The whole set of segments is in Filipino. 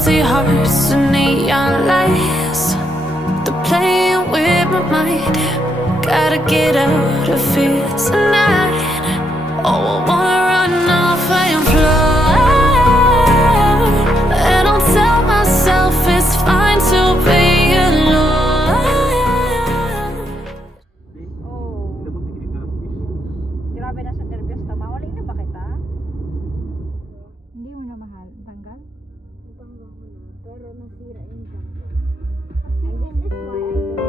empty hearts and neon lights. They're playing with my mind. Gotta get out of here tonight. Oh, I wanna run off and fly. And I'll tell myself it's fine to be alone. Oh, grabe na sa nervyos tama. Wala na ba kita? Hindi mo na mahal. Tanggal? Natanggal ko na, pero nasira yung jump ko. And this is why I don't.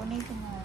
Kunin ko nga.